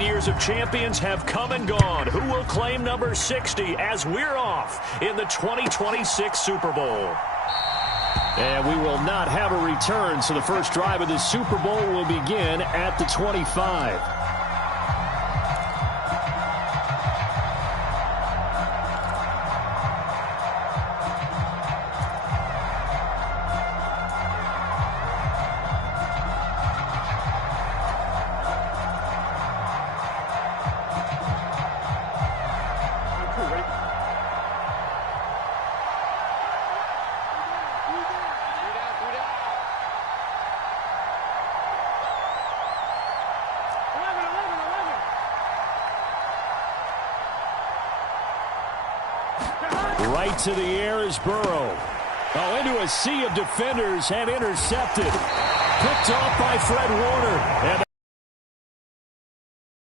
9 years of champions have come and gone. Who will claim number 60 as we're off in the 2026 Super Bowl? And we will not have a return, so the first drive of the Super Bowl will begin at the 25. Right to the air is Burrow. Oh, into a sea of defenders and intercepted. Picked off by Fred Warner. And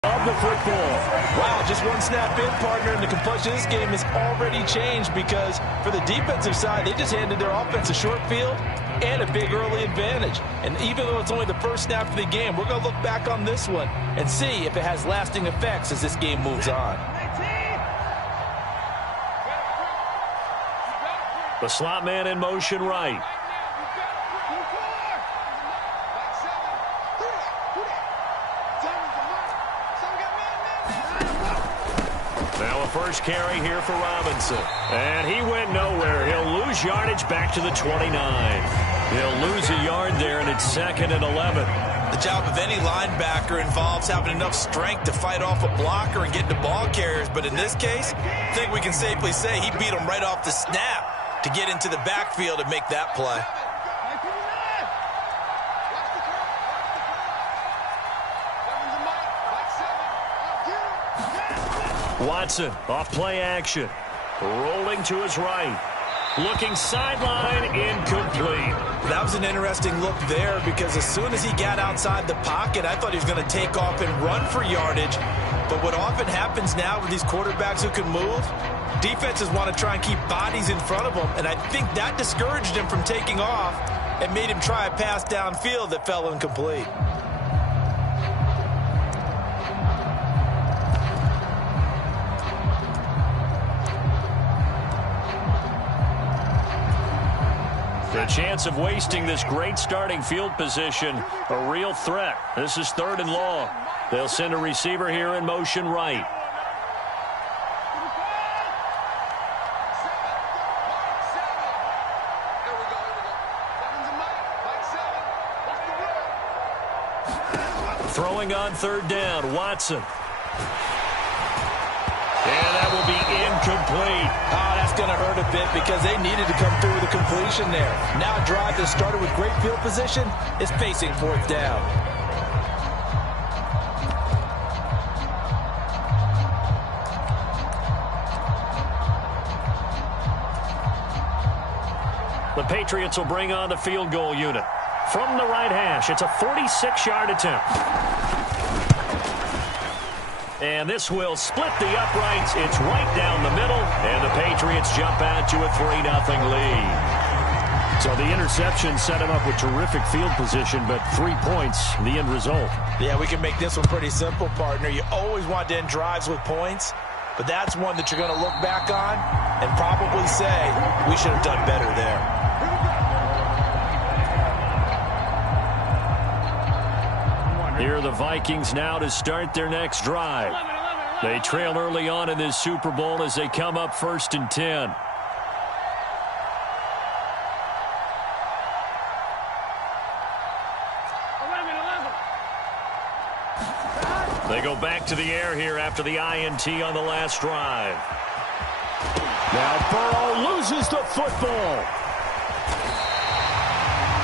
of the football. Wow, just one snap in, partner, and the complexion of this game has already changed because for the defensive side, they just handed their offense a short field and a big early advantage. And even though it's only the first snap of the game, we're going to look back on this one and see if it has lasting effects as this game moves on. The slot man in motion right. Now a first carry here for Robinson. And he went nowhere. He'll lose yardage back to the 29. He'll lose a yard there, and it's 2nd and 11. The job of any linebacker involves having enough strength to fight off a blocker and get to ball carriers. But in this case, I think we can safely say he beat him right off the snap to get into the backfield and make that play. Watson off play action. Rolling to his right. Looking sideline, incomplete. That was an interesting look there because as soon as he got outside the pocket, I thought he was going to take off and run for yardage. But what often happens now with these quarterbacks who can move, defenses want to try and keep bodies in front of them, and I think that discouraged him from taking off and made him try a pass downfield that fell incomplete. The chance of wasting this great starting field position, a real threat. This is 3rd and long. They'll send a receiver here in motion right. Throwing on 3rd down, Watson. And that will be incomplete. Oh, that's going to hurt a bit because they needed to come through with a completion there. Now a drive that started with great field position is facing 4th down. The Patriots will bring on the field goal unit. From the right hash, it's a 46-yard attempt. And this will split the uprights. It's right down the middle, and the Patriots jump out to a 3-0 lead. So the interception set him up with terrific field position, but 3 points, the end result. Yeah, we can make this one pretty simple, partner. You always want to end drives with points, but that's one that you're going to look back on and probably say, we should have done better there. Here are the Vikings now to start their next drive. They trail early on in this Super Bowl as they come up 1st and 10. They go back to the air here after the INT on the last drive. Now Burrow loses the football.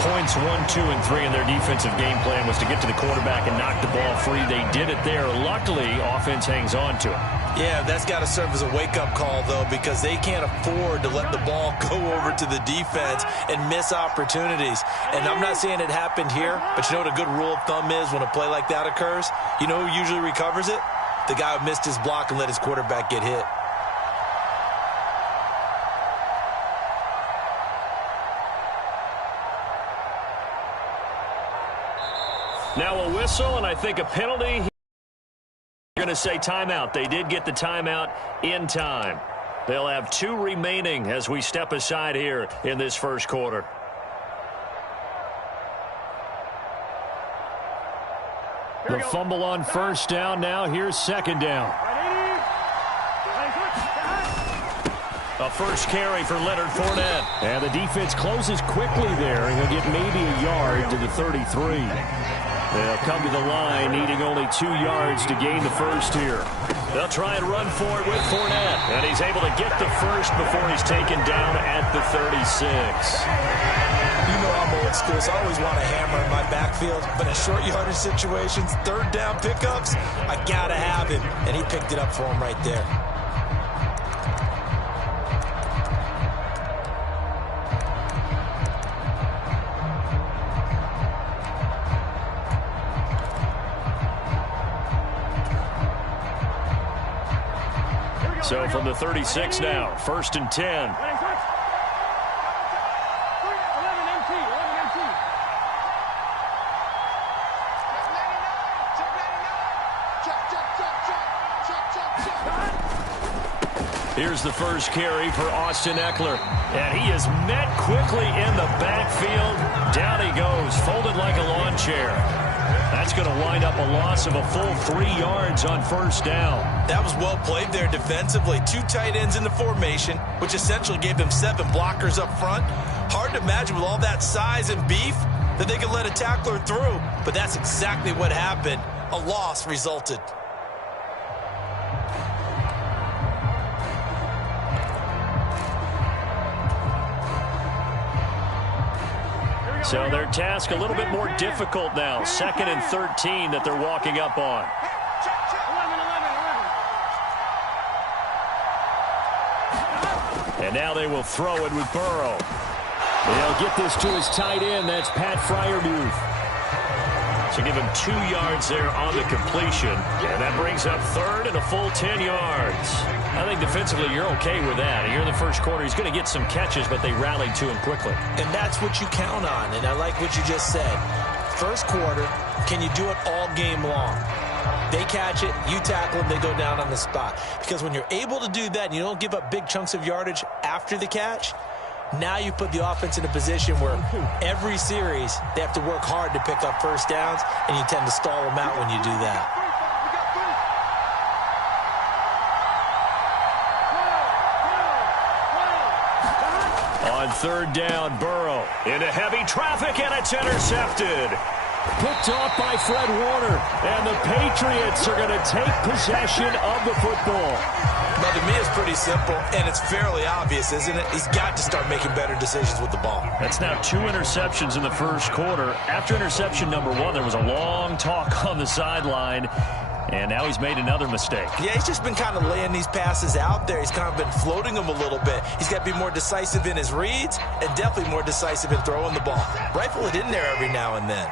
Points 1, 2, and 3 in their defensive game plan was to get to the quarterback and knock the ball free. They did it there. Luckily, offense hangs on to it. Yeah, that's got to serve as a wake-up call, though, because they can't afford to let the ball go over to the defense and miss opportunities. And I'm not saying it happened here, but you know what a good rule of thumb is when a play like that occurs? You know who usually recovers it? The guy who missed his block and let his quarterback get hit. Now a whistle, and I think a penalty. to say timeout. They did get the timeout in time. They'll have 2 remaining as we step aside here in this first quarter. The fumble on first down now. Here's second down. A first carry for Leonard Fournette. And the defense closes quickly there. He'll get maybe a yard to the 33. They'll come to the line needing only 2 yards to gain the first here. They'll try and run for it with Fournette. And he's able to get the first before he's taken down at the 36. You know I'm old school, so I always want to hammer in my backfield. But in short yardage situations, third down pickups, I got to have him. And he picked it up for him right there. So from the 36 now, first and 10. Here's the first carry for Austin Eckler. And he is met quickly in the backfield. Down he goes, folded like a lawn chair. That's going to wind up a loss of a full 3 yards on first down. That was well played there defensively. 2 tight ends in the formation, which essentially gave them 7 blockers up front. Hard to imagine with all that size and beef that they could let a tackler through. But that's exactly what happened. A loss resulted. So their task a little bit more difficult now. 2nd and 13 that they're walking up on. And now they will throw it with Burrow. They'll get this to his tight end. That's Pat Freiermuth. So give him 2 yards there on the completion. And that brings up third and a full 10 yards. I think defensively you're okay with that. Here in the first quarter, he's going to get some catches, but they rallied to him quickly. And that's what you count on. And I like what you just said. First quarter, can you do it all game long? They catch it, you tackle them, they go down on the spot. Because when you're able to do that and you don't give up big chunks of yardage after the catch, now you put the offense in a position where every series they have to work hard to pick up first downs, and you tend to stall them out when you do that. On third down, Burrow into heavy traffic, and it's intercepted. Picked off by Fred Warner, and the Patriots are going to take possession of the football. Now, to me, it's pretty simple, and it's fairly obvious, isn't it? He's got to start making better decisions with the ball. That's now 2 interceptions in the first quarter. After interception number 1, there was a long talk on the sideline, and now he's made another mistake. Yeah, he's just been kind of laying these passes out there. He's kind of been floating them a little bit. He's got to be more decisive in his reads and definitely more decisive in throwing the ball. Rifle it in there every now and then.